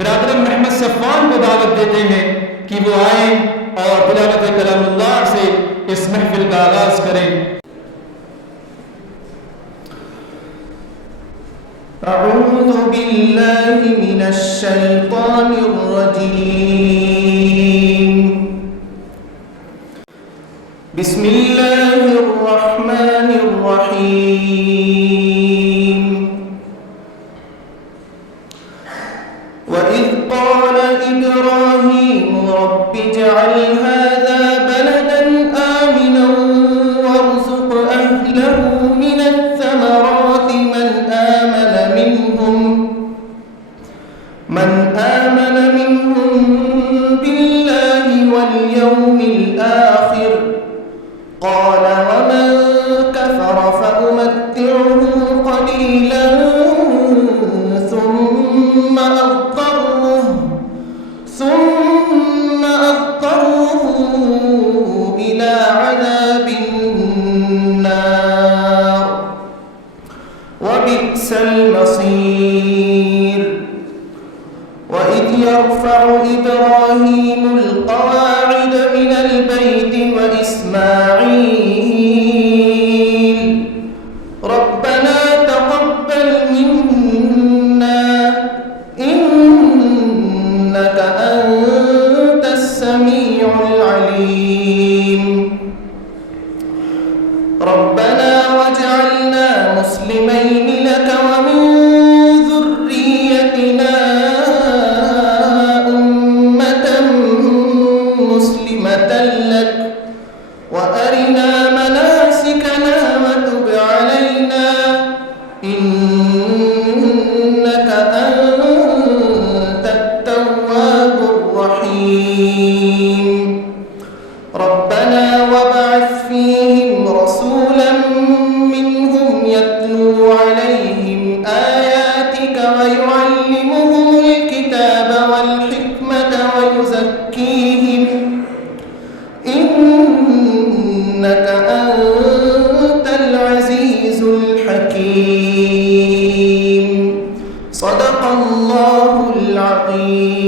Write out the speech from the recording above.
बिरादर महमद सफ़ान को दावत देते हैं कि वो आए और तिलावत कलामुल्लाह से इस महफिल का आगाज करें। अऊज़ु बिल्लाहि मिनश शैतानिर रजीम। बिस्मिल्लाहिर रहमानिर रहीम। वइज़ क़ाल इब्राहीम रब्बि इजअल हाज़ा बलदन आमिनन वरज़ुक़ अहलहु मिनथ समराति من آمن منهم بالله واليوم الآخر قال ومن كفر فأمتعه قليلا ثم أضطره إلى عذاب النار وبئس المصير وإذ يرفع إبراهيم القواعد من البيت وإسماعيل ربنا تقبل منا إنك أنت السميع العليم ربنا واجعلنا مسلمين لك ومن ذريتنا لك وأرنا مناسكنا وتب علينا إنك أنت التواب الرحيم ربنا وابعث فيهم رسولا منهم يتلو عليهم آياتك ويعلمهم الكتاب والحكمة ويزكيهم إنك أنت العزيز الحكيم صدق الله العظيم